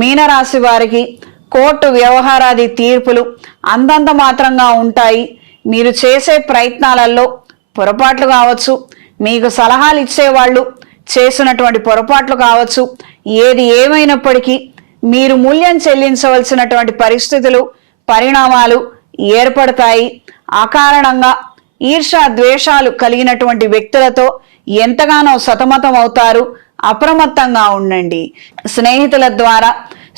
మీనరాశి వారికి కోర్టు వ్యవహారాది తీర్పులు అంతంత మాత్రంగా ఉంటాయి. మీరు చేసే ప్రయత్నాలలో పొరపాట్లు కావచ్చు, మీకు సలహాలు ఇచ్చేవాళ్ళు చేసినటువంటి పొరపాట్లు కావచ్చు, ఏది ఏమైనప్పటికీ మీరు మూల్యం చెల్లించవలసినటువంటి పరిస్థితులు పరిణామాలు ఏర్పడతాయి. అకారణంగా ఈర్ష ద్వేషాలు కలిగినటువంటి వ్యక్తులతో ఎంతగానో సతమతం అవుతారు. అప్రమత్తంగా ఉండండి. స్నేహితుల ద్వారా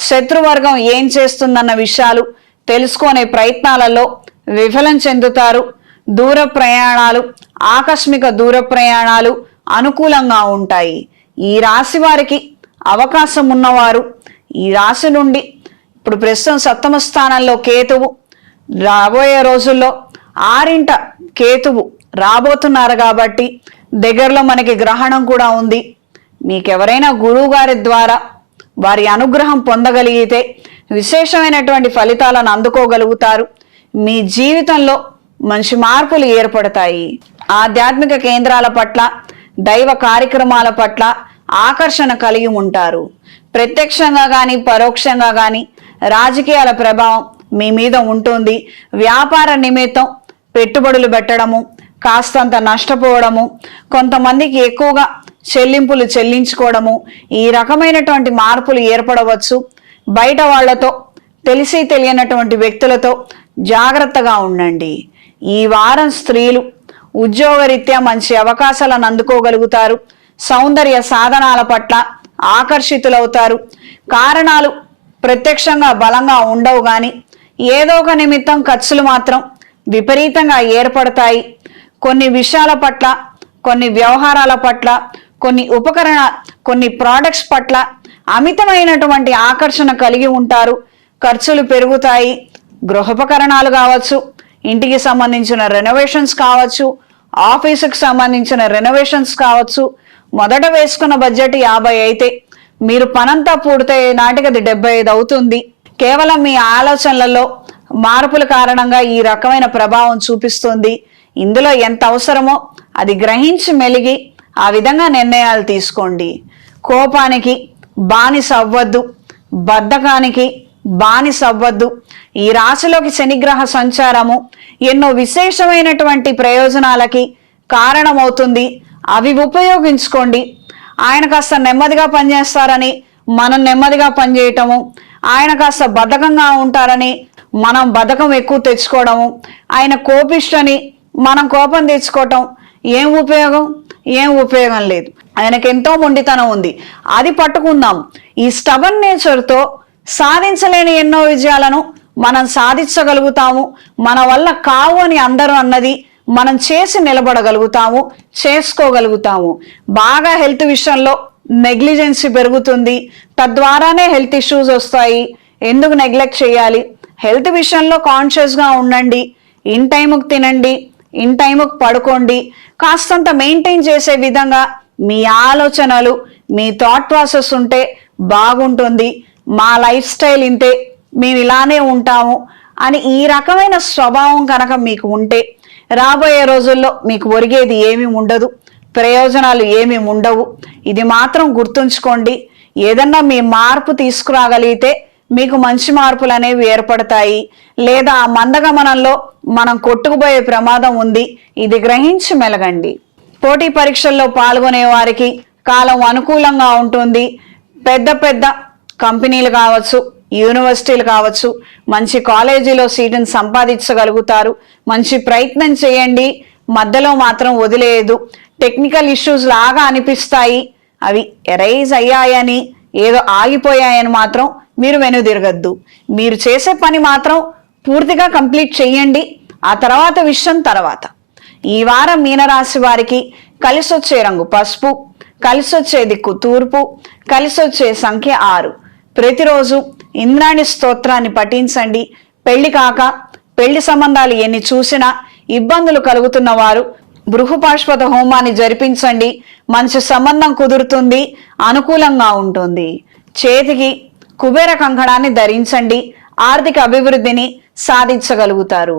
శత్రువర్గం ఏం చేస్తుందన్న విషయాలు తెలుసుకునే ప్రయత్నాలలో విఫలం చెందుతారు. దూర ప్రయాణాలు, ఆకస్మిక దూర ప్రయాణాలు అనుకూలంగా ఉంటాయి. ఈ రాశి వారికి అవకాశం ఉన్నవారు ఈ రాశి నుండి ఇప్పుడు ప్రస్తుతం సప్తమ స్థానంలో కేతువు, రాబోయే రోజుల్లో 6వ కేతువు రాబోతున్నారు కాబట్టి దగ్గరలో మనకి గ్రహణం కూడా ఉంది. మీకెవరైనా గురువు గారి ద్వారా వారి అనుగ్రహం పొందగలిగితే విశేషమైనటువంటి ఫలితాలను అందుకోగలుగుతారు. మీ జీవితంలో మంచి మార్పులు ఏర్పడతాయి. ఆధ్యాత్మిక కేంద్రాల పట్ల, దైవ కార్యక్రమాల పట్ల ఆకర్షణ కలిగి ఉంటారు. ప్రత్యక్షంగా కానీ పరోక్షంగా కానీ రాజకీయాల ప్రభావం మీ మీద ఉంటుంది. వ్యాపార నిమిత్తం పెట్టుబడులు పెట్టడము, కాస్తంత నష్టపోవడము, కొంతమందికి ఎక్కువగా చెల్లింపులు చెల్లించుకోవడము, ఈ రకమైనటువంటి మార్పులు ఏర్పడవచ్చు. బయట వాళ్లతో, తెలిసి తెలియనటువంటి వ్యక్తులతో జాగ్రత్తగా ఉండండి. ఈ వారం స్త్రీలు ఉద్యోగరీత్యా మంచి అవకాశాలను అందుకోగలుగుతారు. సౌందర్య సాధనాల పట్ల ఆకర్షితులవుతారు. కారణాలు ప్రత్యక్షంగా బలంగా ఉండవు కానీ ఏదో ఒక నిమిత్తం ఖర్చులు మాత్రం విపరీతంగా ఏర్పడతాయి. కొన్ని విషయాల పట్ల, కొన్ని వ్యవహారాల పట్ల, కొన్ని ప్రోడక్ట్స్ పట్ల అమితమైనటువంటి ఆకర్షణ కలిగి ఉంటారు. ఖర్చులు పెరుగుతాయి. గృహోపకరణాలు కావచ్చు, ఇంటికి సంబంధించిన రెనోవేషన్స్ కావచ్చు, ఆఫీసుకు సంబంధించిన రెనోవేషన్స్ కావచ్చు. మొదట వేసుకున్న బడ్జెట్ 50 అయితే మీరు పనంతా పూర్తి నాటికి అది 75 అవుతుంది. కేవలం మీ ఆలోచనలలో మార్పుల కారణంగా ఈ రకమైన ప్రభావం చూపిస్తుంది. ఇందులో ఎంత అవసరమో అది గ్రహించి మెలిగి ఆ విధంగా నిర్ణయాలు తీసుకోండి. కోపానికి బానిస అవ్వద్దు, బద్ధకానికి బానిస అవ్వద్దు. ఈ రాశిలోకి శనిగ్రహ సంచారము ఎన్నో విశేషమైనటువంటి ప్రయోజనాలకి కారణమవుతుంది. అవి ఉపయోగించుకోండి. ఆయన కాస్త నెమ్మదిగా పనిచేస్తారని మనం నెమ్మదిగా పనిచేయటము, ఆయన కాస్త బద్ధకంగా ఉంటారని మనం బద్ధకం ఎక్కువ తెచ్చుకోవడము, ఆయన కోపిష్టని మనం కోపం తెచ్చుకోవటం ఏం ఉపయోగం లేదు. ఆయనకు ఎంతో మొండితనం ఉంది, అది పట్టుకుందాం. ఈ స్టబన్ నేచర్తో సాధించలేని ఎన్నో విజయాలను మనం సాధించగలుగుతాము. మన వల్ల కావు అని అందరూ అన్నది మనం చేసి నిలబడగలుగుతాము, చేసుకోగలుగుతాము. బాగా హెల్త్ విషయంలో నెగ్లిజెన్సీ పెరుగుతుంది, తద్వారానే హెల్త్ ఇష్యూస్ వస్తాయి. ఎందుకు నెగ్లెక్ట్ చేయాలి? హెల్త్ విషయంలో కాన్షియస్గా ఉండండి. ఇన్ టైంకి తినండి, ఇన్ టైంకి పడుకోండి. కాస్తంత మెయింటైన్ చేసే విధంగా మీ ఆలోచనలు, మీ థాట్ ప్రాసెస్ ఉంటే బాగుంటుంది. మా లైఫ్ స్టైల్ ఇంతే, మేము ఇలానే ఉంటాము అని ఈ రకమైన స్వభావం కనుక మీకు ఉంటే రాబోయే రోజుల్లో మీకు ఒరిగేది ఏమీ ఉండదు, ప్రయోజనాలు ఏమీ ఉండవు. ఇది మాత్రం గుర్తుంచుకోండి. ఏదన్నా మీ మార్పు తీసుకురాగలిగితే మీకు మంచి మార్పులు అనేవి ఏర్పడతాయి. లేదా ఆ మందగమనంలో మనం కొట్టుకుపోయే ప్రమాదం ఉంది. ఇది గ్రహించి మెలగండి. పోటీ పరీక్షల్లో పాల్గొనే వారికి కాలం అనుకూలంగా ఉంటుంది. పెద్ద పెద్ద కంపెనీలు కావచ్చు, యూనివర్సిటీలు కావచ్చు, మంచి కాలేజీలో సీటును సంపాదించగలుగుతారు. మంచి ప్రయత్నం చేయండి, మధ్యలో మాత్రం వదిలేదు. టెక్నికల్ ఇష్యూస్ లాగా అనిపిస్తాయి, అవి ఎరైజ్ అయ్యాయని, ఏదో ఆగిపోయాయని మాత్రం మీరు వెనుదిరగద్దు. మీరు చేసే పని మాత్రం పూర్తిగా కంప్లీట్ చేయండి. ఆ తర్వాత విషయం తర్వాత. ఈ వారం మీనరాశి వారికి కలిసొచ్చే రంగు పసుపు, కలిసొచ్చే దిక్కు తూర్పు, కలిసొచ్చే సంఖ్య 6. ప్రతిరోజు ఇంద్రాణి స్తోత్రాన్ని పఠించండి. పెళ్లి కాక, పెళ్లి సంబంధాలు ఎన్ని చూసినా ఇబ్బందులు కలుగుతున్న వారు బృహపాశ్వత హోమాన్ని జరిపించండి. మంచి సంబంధం కుదురుతుంది, అనుకూలంగా ఉంటుంది. చేతికి కుబేర కంకణాన్ని ధరించండి. ఆర్థిక అభివృద్ధిని సాధించగలుగుతారు.